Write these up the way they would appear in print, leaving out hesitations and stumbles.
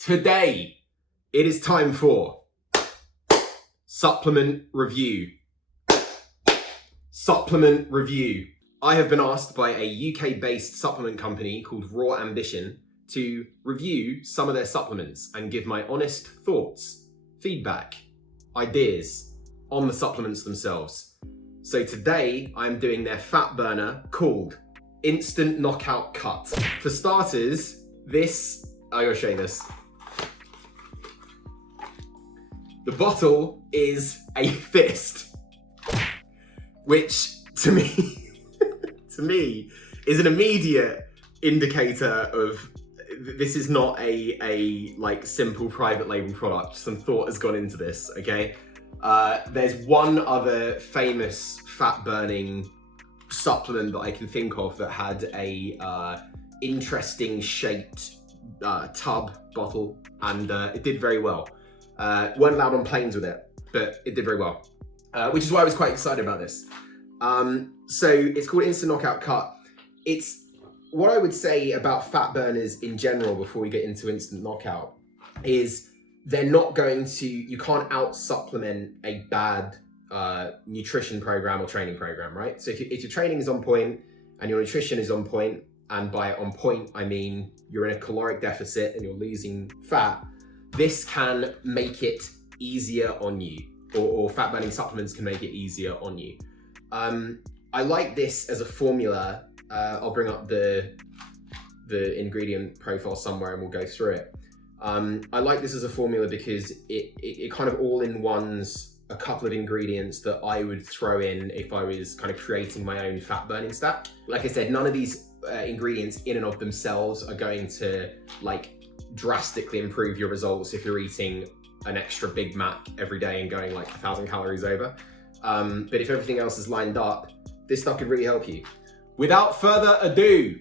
Today, it is time for supplement review. Supplement review. I have been asked by a UK-based supplement company called Raw Ambition to review some of their supplements and give my honest thoughts, feedback, ideas on the supplements themselves. So today, I'm doing their fat burner called Instant Knockout Cut. For starters, I gotta show you this. The bottle is a fist, which to me is an immediate indicator of this is not a like simple private label product. Some thought has gone into this, okay? There's one other famous fat burning supplement that I can think of that had a interesting shaped tub bottle, and it did very well. Weren't allowed on planes with it, but it did very well, which is why I was quite excited about this. So it's called Instant Knockout Cut. It's what I would say about fat burners in general before we get into Instant Knockout is they're not going to, you can't out supplement a bad nutrition program or training program, right? So if your training is on point and your nutrition is on point, and by on point, I mean you're in a caloric deficit and you're losing fat, this can make it easier on you, or fat burning supplements can make it easier on you. I like this as a formula. I'll bring up the ingredient profile somewhere and we'll go through it. I like this as a formula because it kind of all-in-ones a couple of ingredients that I would throw in if I was kind of creating my own fat burning stack. Like I said, none of these ingredients in and of themselves are going to like drastically improve your results if you're eating an extra Big Mac every day and going like 1,000 calories over. But if everything else is lined up, this stuff could really help you. Without further ado,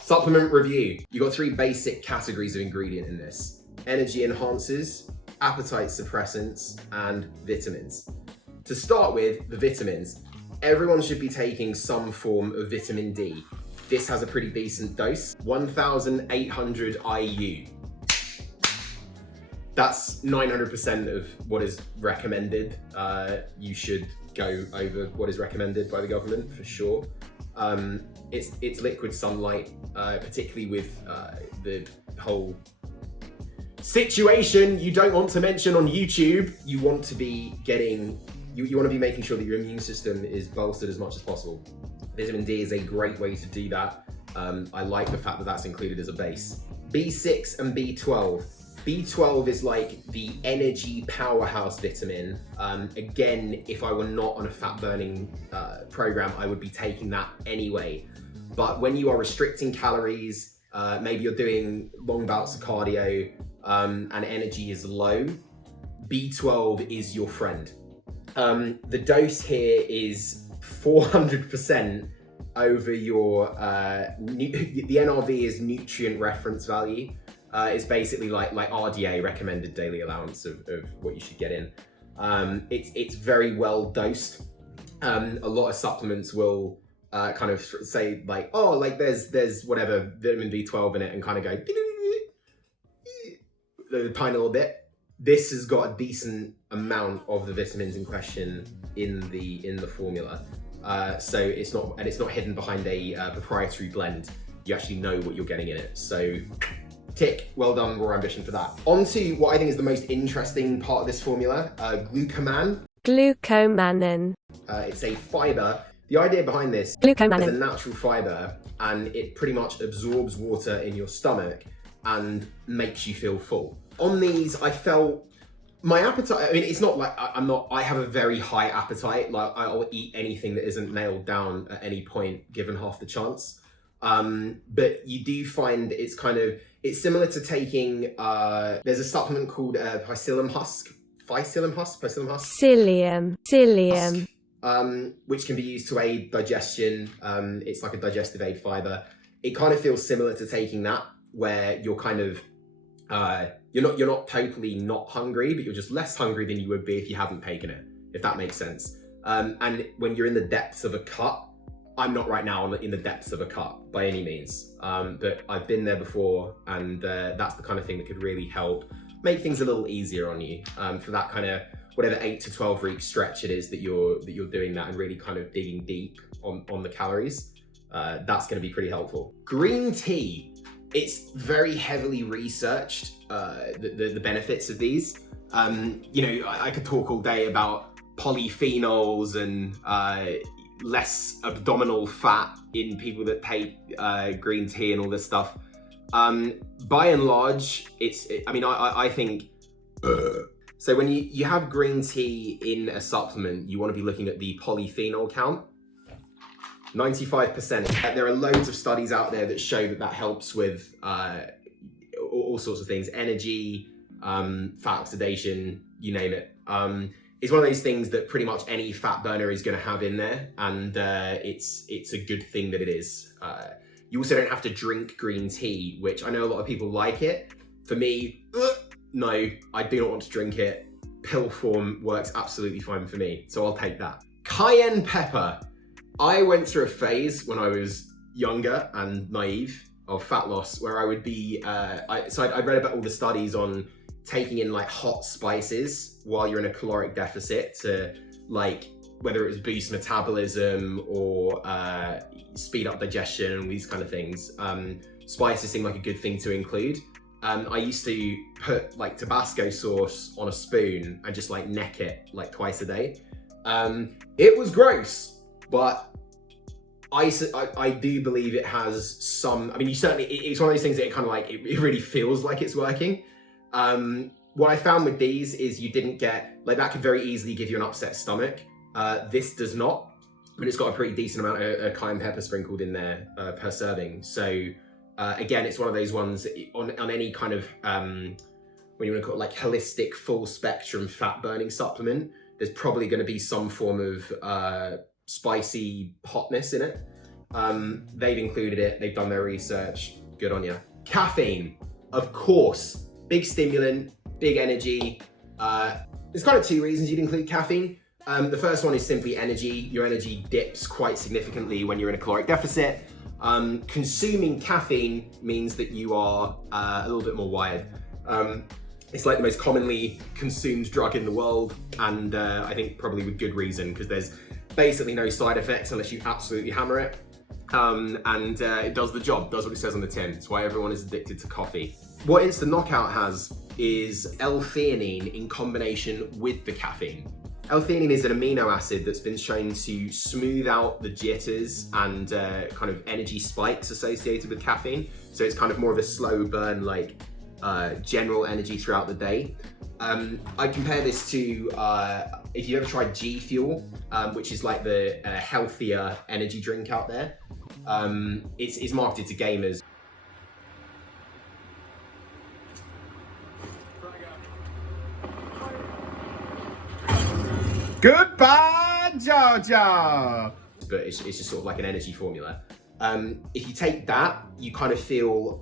supplement review. You've got three basic categories of ingredient in this: energy enhancers, appetite suppressants, and vitamins. To start with, the vitamins. Everyone should be taking some form of vitamin D. This has a pretty decent dose, 1,800 IU. That's 900% of what is recommended. You should go over what is recommended by the government for sure. It's liquid sunlight, particularly with the whole situation you don't want to mention on YouTube. You want to be getting, you want to be making sure that your immune system is bolstered as much as possible. Vitamin D is a great way to do that. I like the fact that that's included as a base. B6 and B12. B12 is like the energy powerhouse vitamin. Again, if I were not on a fat burning program, I would be taking that anyway. But when you are restricting calories, maybe you're doing long bouts of cardio and energy is low, B12 is your friend. The dose here is 400% over your, the NRV is nutrient reference value. It's basically like RDA, recommended daily allowance of what you should get in. It's very well dosed. A lot of supplements will kind of say like, oh, like there's whatever vitamin B12 in it, and kind of go the tiny little bit. This has got a decent amount of the vitamins in question in the formula. So it's not hidden behind a proprietary blend. You actually know what you're getting in it. So tick, well done, Raw Ambition, for that. On to what I think is the most interesting part of this formula, glucomannan. Glucomannan. It's a fibre. The idea behind this is a natural fibre, and it pretty much absorbs water in your stomach and makes you feel full. On these, I felt my appetite, I mean, it's not like I have a very high appetite. Like I'll eat anything that isn't nailed down at any point, given half the chance. But you do find it's similar to taking, there's a supplement called psyllium husk, which can be used to aid digestion. It's like a digestive aid fiber. It kind of feels similar to taking that, where you're kind of, you're not totally not hungry, but you're just less hungry than you would be if you hadn't taken it, if that makes sense. And when you're in the depths of a cut, I'm not right now in the depths of a cut by any means, but I've been there before, and that's the kind of thing that could really help make things a little easier on you for that kind of whatever 8 to 12 week stretch it is that you're doing that and really kind of digging deep on the calories. That's going to be pretty helpful. Green tea, it's very heavily researched, the benefits of these. You know, I could talk all day about polyphenols and less abdominal fat in people that take green tea and all this stuff. By and large, I think, so when you have green tea in a supplement, you want to be looking at the polyphenol count. 95%. There are loads of studies out there that show that helps with all sorts of things, energy, fat oxidation, you name it. It's one of those things that pretty much any fat burner is going to have in there, and it's a good thing that it is. You also don't have to drink green tea, which I know a lot of people like it. For me, no, I do not want to drink it. Pill form works absolutely fine for me, so I'll take that. Cayenne pepper. I went through a phase when I was younger and naive of fat loss where I would be, I read about all the studies on taking in like hot spices while you're in a caloric deficit to like, whether it was boost metabolism or speed up digestion and these kind of things. Spices seem like a good thing to include. I used to put like Tabasco sauce on a spoon and just like neck it like twice a day. It was gross. But I do believe it has some, I mean, it's one of those things that it kind of like, it really feels like it's working. What I found with these is you didn't get, like that could very easily give you an upset stomach. This does not, but it's got a pretty decent amount of cayenne pepper sprinkled in there per serving. So again, it's one of those ones on any kind of, when you want to call it like holistic full spectrum fat burning supplement, there's probably going to be some form of spicy hotness in it. They've included it, they've done their research, good on you. Caffeine, of course, big stimulant, big energy. There's kind of two reasons you'd include caffeine. The first one is simply energy. Your energy dips quite significantly when you're in a caloric deficit. Consuming caffeine means that you are a little bit more wired. It's like the most commonly consumed drug in the world, and I think probably with good reason, because there's basically no side effects unless you absolutely hammer it. It does the job, does what it says on the tin. It's why everyone is addicted to coffee. What Insta Knockout has is L-theanine in combination with the caffeine. L-theanine is an amino acid that's been shown to smooth out the jitters and kind of energy spikes associated with caffeine. So it's kind of more of a slow burn, like general energy throughout the day. I compare this to, if you ever tried G Fuel, which is like the healthier energy drink out there. It's marketed to gamers. Goodbye, Georgia! But it's just sort of like an energy formula. If you take that, you kind of feel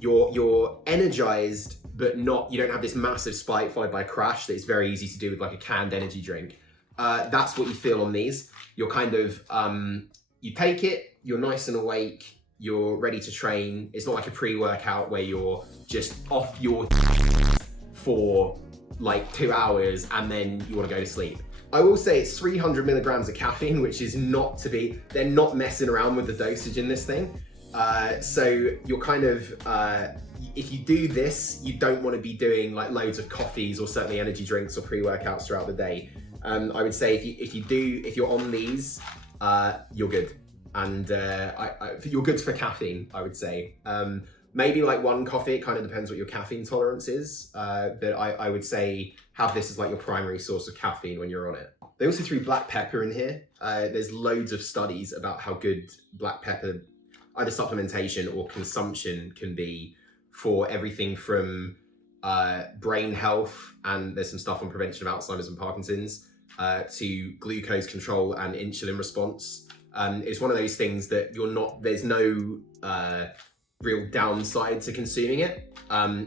you're energized, but you don't have this massive spike followed by a crash that is very easy to do with like a canned energy drink. That's what you feel on these. You're kind of, you take it, you're nice and awake, you're ready to train. It's not like a pre-workout where you're just off your for like 2 hours and then you want to go to sleep. I will say it's 300 milligrams of caffeine, which is they're not messing around with the dosage in this thing. So you're kind of, if you do this, you don't want to be doing like loads of coffees or certainly energy drinks or pre-workouts throughout the day. I would say if you're on these, you're good. And you're good for caffeine, I would say. Maybe like one coffee, it kind of depends what your caffeine tolerance is. But I would say have this as like your primary source of caffeine when you're on it. They also threw black pepper in here. There's loads of studies about how good black pepper, either supplementation or consumption, can be for everything from brain health, and there's some stuff on prevention of Alzheimer's and Parkinson's, to glucose control and insulin response. It's one of those things that there's no real downside to consuming it.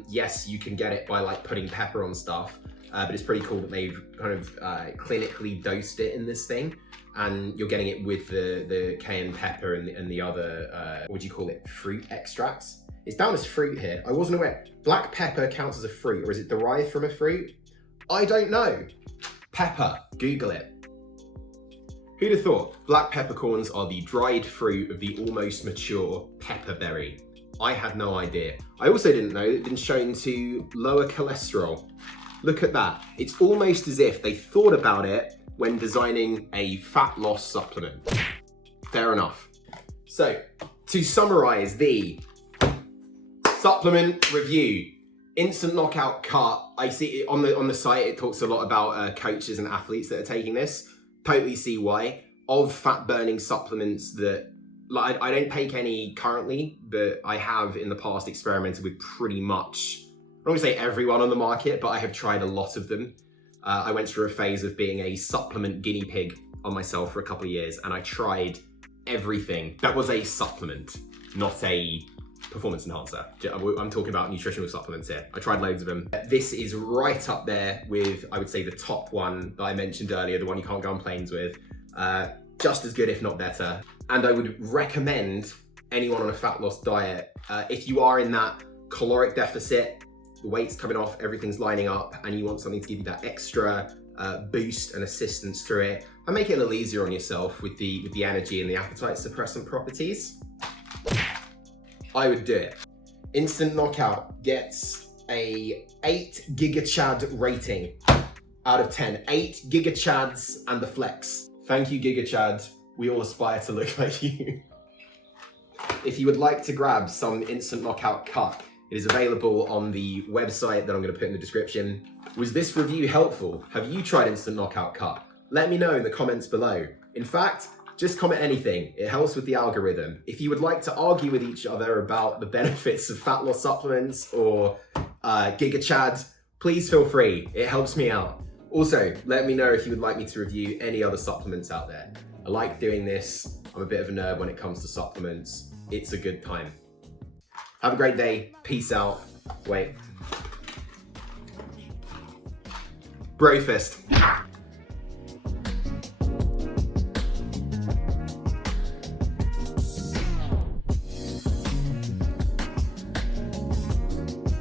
Yes, you can get it by like putting pepper on stuff, but it's pretty cool that they've kind of clinically dosed it in this thing. and you're getting it with the cayenne pepper and the other, what do you call it, fruit extracts. It's down as fruit here. I wasn't aware. Black pepper counts as a fruit, or is it derived from a fruit? I don't know. Pepper, Google it. Who'd have thought black peppercorns are the dried fruit of the almost mature pepper berry? I had no idea. I also didn't know it's been shown to lower cholesterol. Look at that. It's almost as if they thought about it when designing a fat loss supplement. Fair enough. So, to summarize the supplement review, Instant Knockout Cut. I see it on the site, it talks a lot about coaches and athletes that are taking this. Totally see why. Of fat burning supplements that, like, I don't take any currently, but I have in the past experimented with pretty much, I don't want to say everyone on the market, but I have tried a lot of them. I went through a phase of being a supplement guinea pig on myself for a couple of years, and I tried everything that was a supplement, not a performance enhancer. I'm talking about nutritional supplements here. I tried loads of them. This is right up there with, I would say, the top one that I mentioned earlier, the one you can't go on planes with. Just as good, if not better. And I would recommend anyone on a fat loss diet, if you are in that caloric deficit, the weight's coming off, everything's lining up, and you want something to give you that extra boost and assistance through it, and make it a little easier on yourself with the energy and the appetite suppressant properties, I would do it. Instant Knockout gets a 8 gigachad rating out of 10. 8 gigachads and the flex. Thank you, gigachad. We all aspire to look like you. If you would like to grab some Instant Knockout Cut, it is available on the website that I'm going to put in the description. Was this review helpful? Have you tried Instant Knockout Cut? Let me know in the comments below. In fact, just comment anything. It helps with the algorithm. If you would like to argue with each other about the benefits of fat loss supplements or gigachad, please feel free. It helps me out. Also, let me know if you would like me to review any other supplements out there. I like doing this. I'm a bit of a nerd when it comes to supplements. It's a good time. Have a great day. Peace out. Wait. Bro fist.